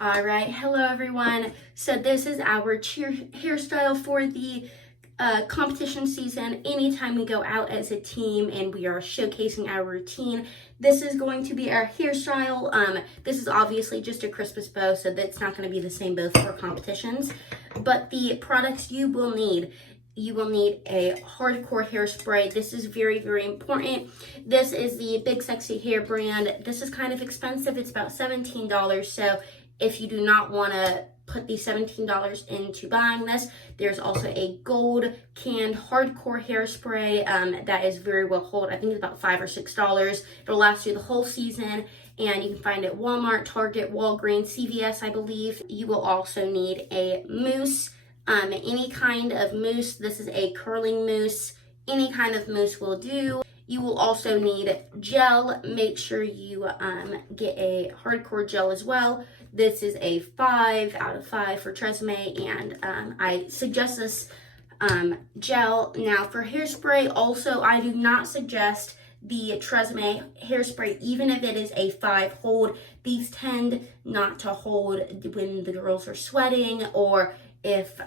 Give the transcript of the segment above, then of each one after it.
All right, hello everyone. So this is our cheer hairstyle for the competition season. Anytime we go out as a team and we are showcasing our routine, this is going to be our hairstyle. This is obviously just a Christmas bow, so that's not going to be the same bow for competitions. But the products you will need a hardcore hairspray. This is very, very important. This is the Big Sexy Hair brand. This is kind of expensive. It's about $17. So if you do not want to put the $17 into buying this, there's also a gold canned hardcore hairspray that is very well hold. I think it's about $5 or $6. It'll last you the whole season, and you can find it at Walmart, Target, Walgreens, CVS, I believe. You will also need a mousse. Any kind of mousse. This is a curling mousse. Any kind of mousse will do. You will also need gel. Make sure you get a hardcore gel as well. This is a 5 out of 5 for Tresemme, and I suggest this gel. Now for hairspray, also I do not suggest the Tresemme hairspray, even if it is a 5 hold. These tend not to hold when the girls are sweating, or if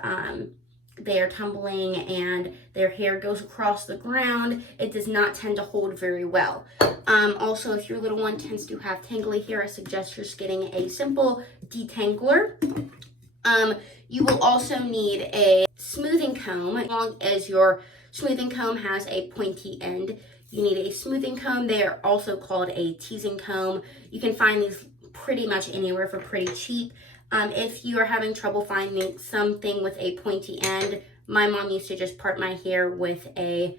they are tumbling and their hair goes across the ground. It does not tend to hold very well. Also, if your little one tends to have tangly hair, I suggest just getting a simple detangler. You will also need a smoothing comb. As long as your smoothing comb has a pointy end, you need a smoothing comb. They are also called a teasing comb. You can find these pretty much anywhere for pretty cheap. If you are having trouble finding something with a pointy end, my mom used to just part my hair with a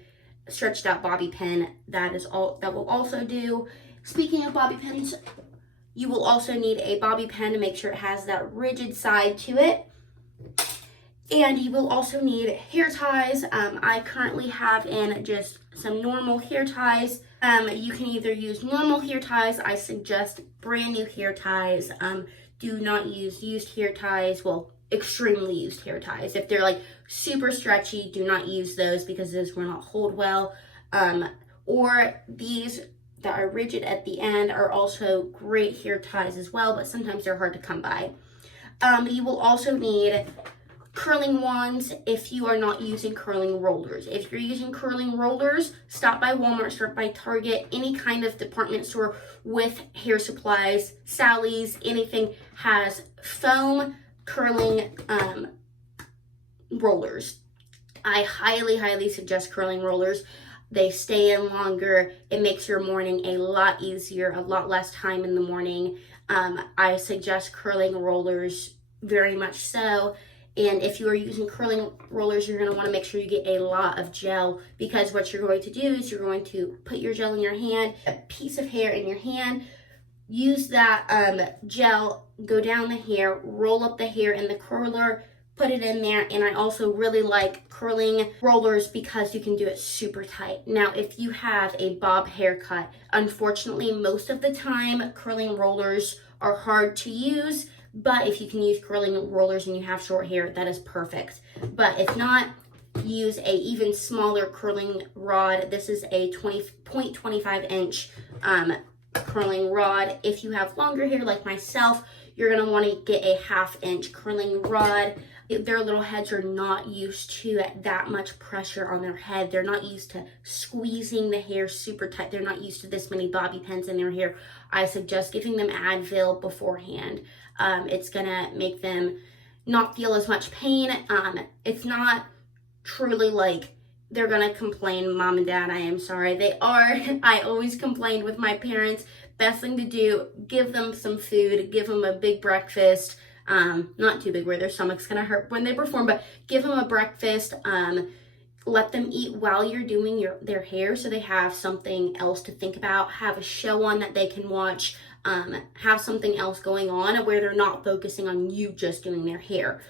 stretched out bobby pin. That will also do. Speaking of bobby pins, you will also need a bobby pin to make sure it has that rigid side to it. And you will also need hair ties. I currently have in just some normal hair ties. You can either use normal hair ties. I suggest brand new hair ties. Do not use used hair ties. Well, extremely used hair ties. If they're like super stretchy, do not use those because those will not hold well. Or these that are rigid at the end are also great hair ties as well, but sometimes they're hard to come by. You will also need curling wands if you are not using curling rollers. If you're using curling rollers, stop by Walmart, stop by Target, any kind of department store with hair supplies. Sally's, anything has foam curling rollers. I highly, highly suggest curling rollers. They stay in longer. It makes your morning a lot easier, a lot less time in the morning. I suggest curling rollers very much so. And if you are using curling rollers, you're going to want to make sure you get a lot of gel, because what you're going to do is you're going to put your gel in your hand, a piece of hair in your hand, use that gel, go down the hair, roll up the hair in the curler, put it in there. And I also really like curling rollers because you can do it super tight. Now, if you have a bob haircut, unfortunately, most of the time, curling rollers are hard to use. But if you can use curling rollers and you have short hair, that is perfect. But if not, use a even smaller curling rod. This is a 0.25 inch curling rod. If you have longer hair like myself, you're going to want to get a 1/2 inch curling rod. Their little heads are not used to that much pressure on their head. They're not used to squeezing the hair super tight. They're not used to this many bobby pins in their hair. I suggest giving them Advil beforehand. It's gonna make them not feel as much pain. It's not truly like they're gonna complain, Mom and Dad, I am sorry. They are. I always complained with my parents. Best thing to do, give them some food, give them a big breakfast. Not too big where their stomach's gonna hurt when they perform, but give them a breakfast. Let them eat while you're doing their hair, so they have something else to think about. Have a show on that they can watch. Have something else going on where they're not focusing on you just doing their hair.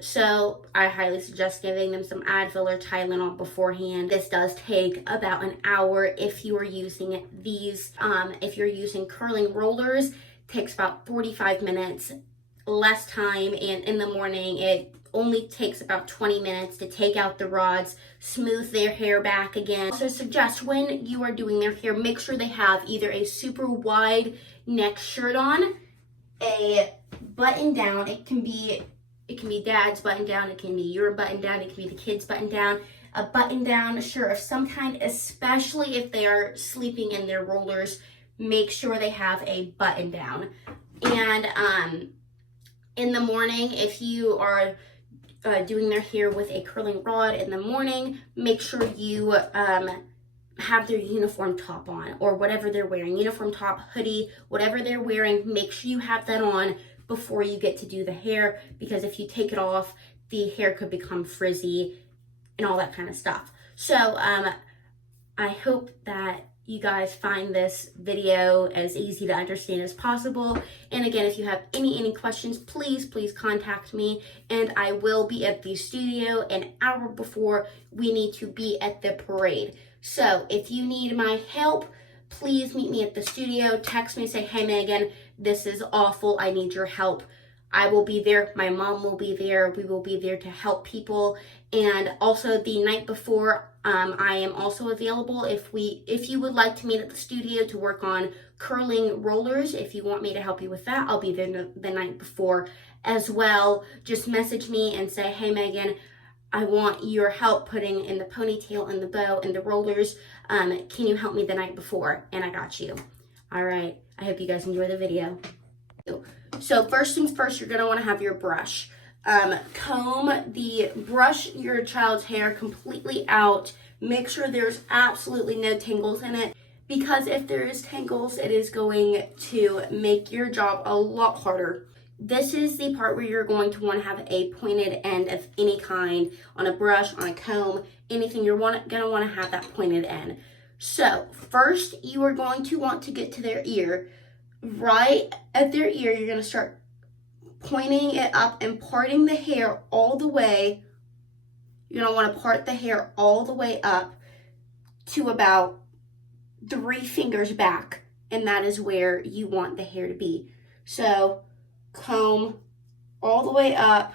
So I highly suggest giving them some Advil or Tylenol beforehand. This does take about an hour if you are using these. If you're using curling rollers, it takes about 45 minutes, less time, and in the morning it only takes about 20 minutes to take out the rods, smooth their hair back again. So suggest when you are doing their hair, make sure they have either a super wide neck shirt on, a button down. It can be dad's button down, it can be your button down, it can be the kid's button down. A button down shirt of some kind, especially if they are sleeping in their rollers, make sure they have a button down. And in the morning, if you are doing their hair with a curling rod in the morning, make sure you have their uniform top on, or whatever they're wearing, uniform top, hoodie, whatever they're wearing, make sure you have that on before you get to do the hair, because if you take it off, the hair could become frizzy and all that kind of stuff. So I hope that you guys find this video as easy to understand as possible. And again, if you have any questions, please contact me, and I will be at the studio an hour before we need to be at the parade. So if you need my help, please meet me at the studio. Text me, say, hey Megan, this is awful, I need your help. I will be there, my mom will be there, we will be there to help people. And also the night before, I am also available if you would like to meet at the studio to work on curling rollers. If you want me to help you with that, I'll be there the night before as well. Just message me and say, hey Megan, I want your help putting in the ponytail and the bow and the rollers. Can you help me the night before? And I got you. All right, I hope you guys enjoy the video. So first things first, you're gonna wanna have your brush. Brush your child's hair completely out. Make sure there's absolutely no tangles in it, because if there is tangles, it is going to make your job a lot harder. This is the part where you're going to want to have a pointed end of any kind on a brush, on a comb, anything. You're going to want to have that pointed end. So first, you are going to want to get to their ear. Right at their ear, you're going to start pointing it up and parting the hair all the way. You're going to want to part the hair all the way up to about 3 fingers back, and that is where you want the hair to be. So comb all the way up.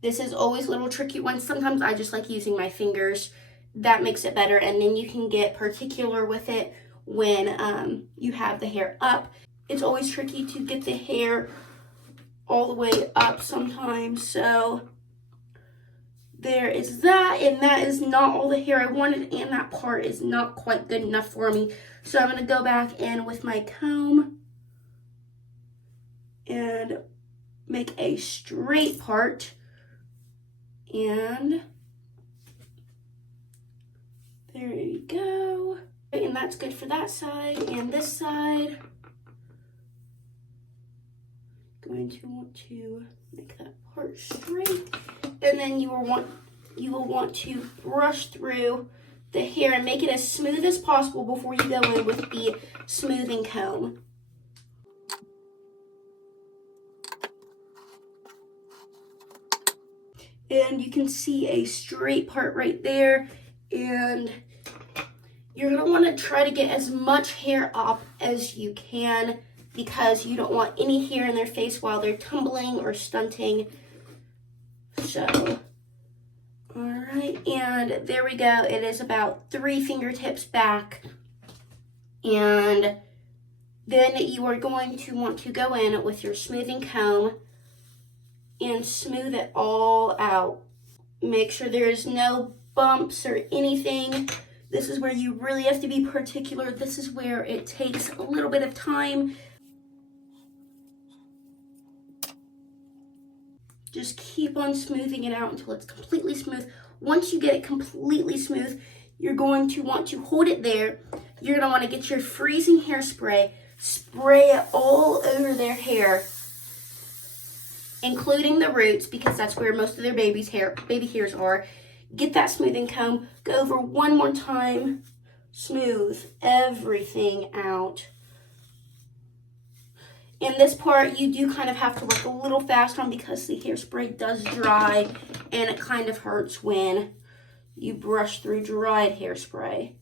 This is always a little tricky one. Sometimes I just like using my fingers. That makes it better, and then you can get particular with it when you have the hair up. It's always tricky to get the hair all the way up sometimes, so there is that, and that is not all the hair I wanted, and that part is not quite good enough for me. So I'm going to go back in with my comb and make a straight part, and there you go. And that's good for that side. And this side, going to want to make that part straight, and then you will want to brush through the hair and make it as smooth as possible before you go in with the smoothing comb. And you can see a straight part right there, and you're going to want to try to get as much hair up as you can, because you don't want any hair in their face while they're tumbling or stunting. So, all right, and there we go. It is about 3 fingertips back, and then you are going to want to go in with your smoothing comb and smooth it all out. Make sure there is no bumps or anything. This is where you really have to be particular. This is where it takes a little bit of time. Just keep on smoothing it out until it's completely smooth. Once you get it completely smooth, you're going to want to hold it there. You're going to want to get your freezing hairspray, spray it all over their hair, including the roots, because that's where most of their baby hairs are. Get that smoothing comb, go over one more time, smooth everything out. In this part, you do kind of have to work a little fast on, because the hairspray does dry, and it kind of hurts when you brush through dried hairspray.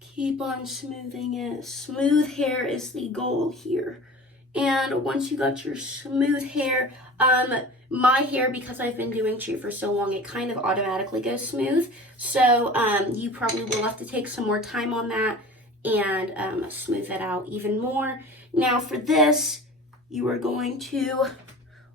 Keep on smoothing it. Smooth hair is the goal here. And once you got your smooth hair, my hair, because I've been doing cheer for so long, it kind of automatically goes smooth. So you probably will have to take some more time on that and smooth that out even more. Now for this, you are going to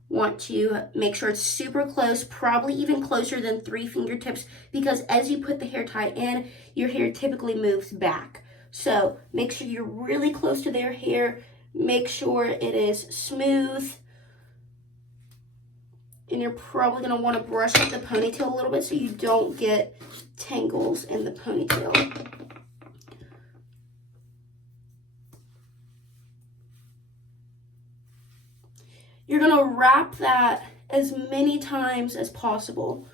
want to make sure it's super close, probably even closer than 3 fingertips, because as you put the hair tie in, your hair typically moves back. So make sure you're really close to their hair. Make sure it is smooth. And you're probably going to want to brush up the ponytail a little bit so you don't get tangles in the ponytail. You're going to wrap that as many times as possible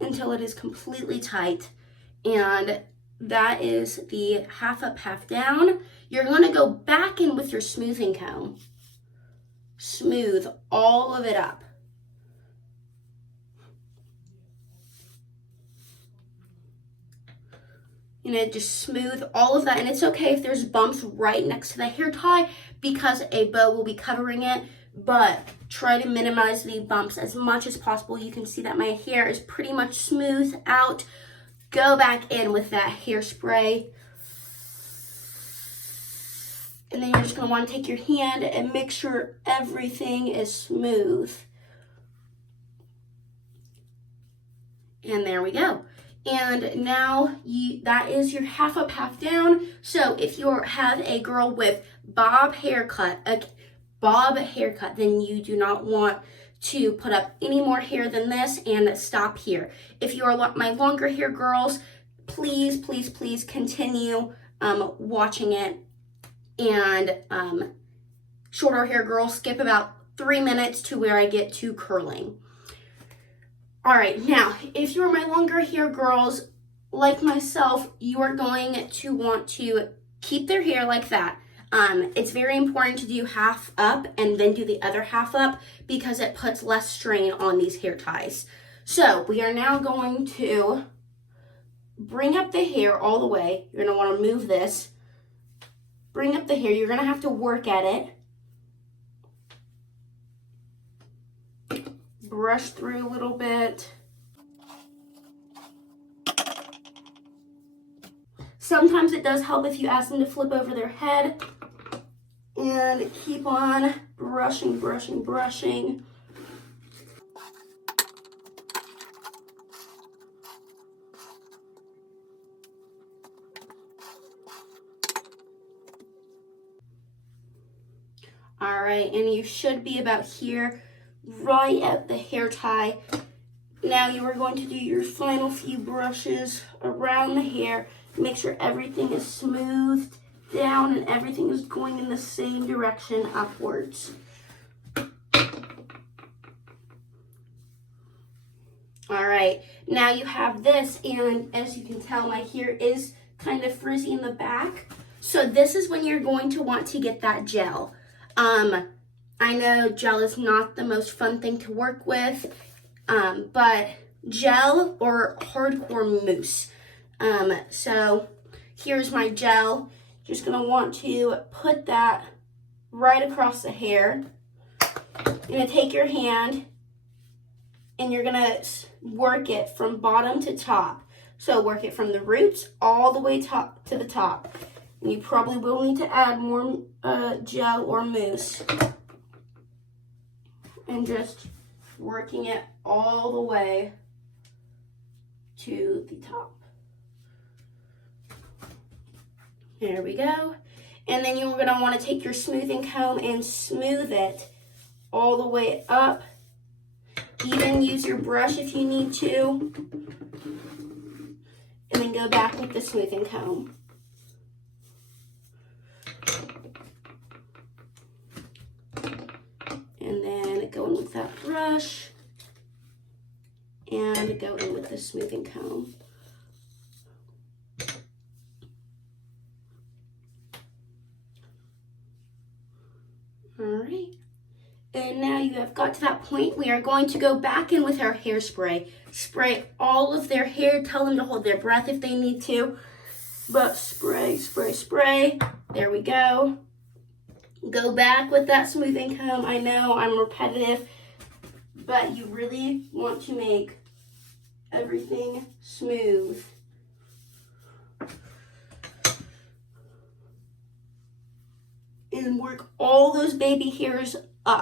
until it is completely tight. And that is the half up, half down. You're going to go back in with your smoothing comb. Smooth all of it up. Just smooth all of that. And it's okay if there's bumps right next to the hair tie because a bow will be covering it. But try to minimize the bumps as much as possible. You can see that my hair is pretty much smooth out. Go back in with that hairspray. And then you're just going to want to take your hand and make sure everything is smooth. And there we go. And now that is your half up, half down. So if you have a girl with bob haircut, then you do not want to put up any more hair than this and stop here. If you are my longer hair girls, please, please, please continue watching it. And shorter hair girls, skip about 3 minutes to where I get to curling. All right, now, if you're my longer hair girls, like myself, you are going to want to keep their hair like that. It's very important to do half up and then do the other half up because it puts less strain on these hair ties. So we are now going to bring up the hair all the way. You're going to want to move this. Bring up the hair. You're going to have to work at it. Brush through a little bit. Sometimes it does help if you ask them to flip over their head. And keep on brushing, brushing, brushing. All right, and you should be about here, right at the hair tie. Now you are going to do your final few brushes around the hair. Make sure everything is smoothed down and everything is going in the same direction upwards. All right, now you have this, and as you can tell, my hair is kind of frizzy in the back. So this is when you're going to want to get that gel. I know gel is not the most fun thing to work with, but gel or hardcore mousse. So here's my gel. Just gonna want to put that right across the hair. You're gonna take your hand and you're gonna work it from bottom to top. So work it from the roots all the way top to the top. And you probably will need to add more gel or mousse. And just working it all the way to the top. There we go. And then you're gonna wanna take your smoothing comb and smooth it all the way up. Even use your brush if you need to. And then go back with the smoothing comb. And then go in with that brush. And go in with the smoothing comb. All right. And now you have got to that point, we are going to go back in with our hairspray. Spray all of their hair. Tell them to hold their breath if they need to. But spray, spray, spray. There we go. Go back with that smoothing comb. I know I'm repetitive, but you really want to make everything smooth. and work all those baby hairs up.